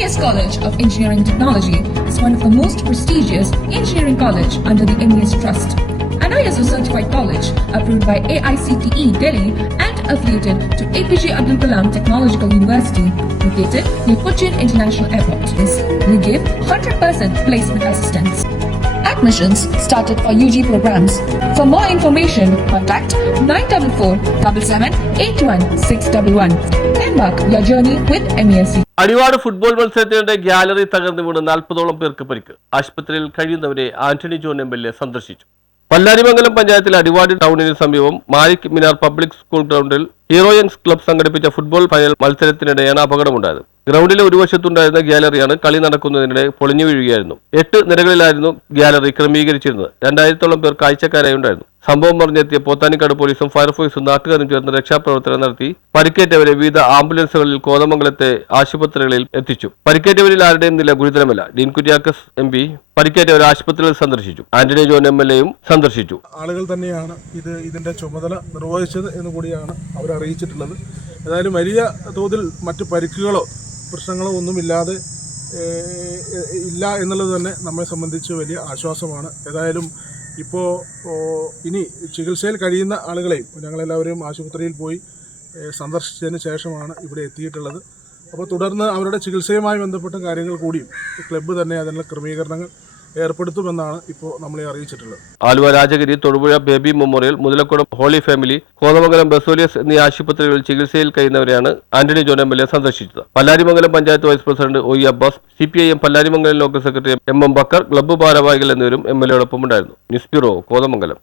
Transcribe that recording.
MES College of Engineering Technology is one of the most prestigious engineering college under the MES Trust. An ISO certified college approved by AICTE Delhi and affiliated to APJ Abdul Kalam Technological University, located near Cochin International Airport. We give 100% placement assistance. Admissions started for UG programs. For more information, contact 944-77-81-611. Embark your journey with MESC. Adivad football മത്സരത്തിനിടെ gallery തകർന്നു വീണ് 40ഓളം പേർക്ക് പരിക്ക്. ആശുപത്രിയിൽ കഴിയുന്നവരെ Antony John MLA സന്ദർശിച്ചു. പല്ലാരിമംഗലം പഞ്ചായത്തിലെ അടിവാട് ടൗണിന് സമീപം മാലിക് മിനാർ പബ്ലിക് സ്കൂൾ ഗ്രൗണ്ടിൽ ഹീറോയൻസ് ക്ലബ് സംഘടിപ്പിച്ച ഫുട്ബോൾ ഫൈനൽ മത്സരത്തിനിടെയാണ് അപകടമുണ്ടായത്. ഗ്രൗണ്ടിലെ ഒരു വശത്തുണ്ടായിരുന്ന ഗ്യാലറിയാണ് കളി നടക്കുന്നതിനിടെ പൊളിഞ്ഞു വീഴുകയായിരുന്നു. 8 നിരകളിലായിരുന്നു ഗ്യാലറി ക്രമീകരിച്ചിരുന്നത്. 2000ഓളം പേർ കാഴ്ചക്കാരായി ഉണ്ടായിരുന്നു. സംഭവം പറഞ്ഞെത്തിയ പോത്താനിക്കാട് പോലീസും ഫയർഫോഴ്സും നാട്ടുകാരും ചേർന്ന് രക്ഷാപ്രവർത്തനം നടത്തി പരിക്കേറ്റവരെ വിവിധ ആംബുലൻസുകളിൽ കോതമംഗലത്തെ ആശുപത്രികളിൽ എത്തിച്ചു. പരിക്കേറ്റവരിൽ ആരുടെയും നില ഗുരുതരമല്ല. ഡീൻ കുര്യാക്കസ് MP പരിക്കേറ്റവരെ ആശുപത്രിയിൽ സന്ദർശിച്ചു. ആന്റണി ജോൺ MLAയും സന്ദർശിച്ചു. ആളുകൾ തന്നെയാണ് ഇതിന്റെ ചുമതല നിർവഹിച്ചത് എന്ന് കൂടിയാണ് അവർ അറിയിച്ചിട്ടുള്ളത്. ഏതായാലും വലിയ തോതിൽ മറ്റ് പരിക്കുകളോ പ്രശ്നങ്ങളോ ഒന്നുമില്ലാതെ ഇല്ല എന്നുള്ളത് തന്നെ നമ്മെ സംബന്ധിച്ച് വലിയ ആശ്വാസമാണ്. ഏതായാലും ഇപ്പോൾ ഇനി ചികിത്സയിൽ കഴിയുന്ന ആളുകളെയും ഞങ്ങളെല്ലാവരും ആശുപത്രിയിൽ പോയി സന്ദർശിച്ചതിന് ശേഷമാണ് ഇവിടെ എത്തിയിട്ടുള്ളത്. അപ്പോൾ തുടർന്ന് അവരുടെ ചികിത്സയുമായി ബന്ധപ്പെട്ട കാര്യങ്ങൾ കൂടിയും ക്ലബ്ബ് തന്നെ അതിനുള്ള ക്രമീകരണങ്ങൾ ഏർപ്പെടുത്തുമെന്നാണ് ഇപ്പോൾ നമ്മളെ അറിയിച്ചിട്ടുള്ളത്. Aluva Rajagiri, Thodupuzha Baby Memorial, Muthalakkulam Holy Family, Kothamangalam Baselios എന്നീ ആശുപത്രികളിൽ ചികിത്സയിൽ കഴിയുന്നവരെയാണ് ആന്റണി ജോൺ MLA സന്ദർശിച്ചത്. Pallarimangalam panchayat vice president OE Abbas, CPIM Pallarimangalam local secretary MM Bakkar, club ഭാരവാഹികൾ എന്നിവരും MLAയോടൊപ്പം ഉണ്ടായിരുന്നു. News bureau, Kothamangalam.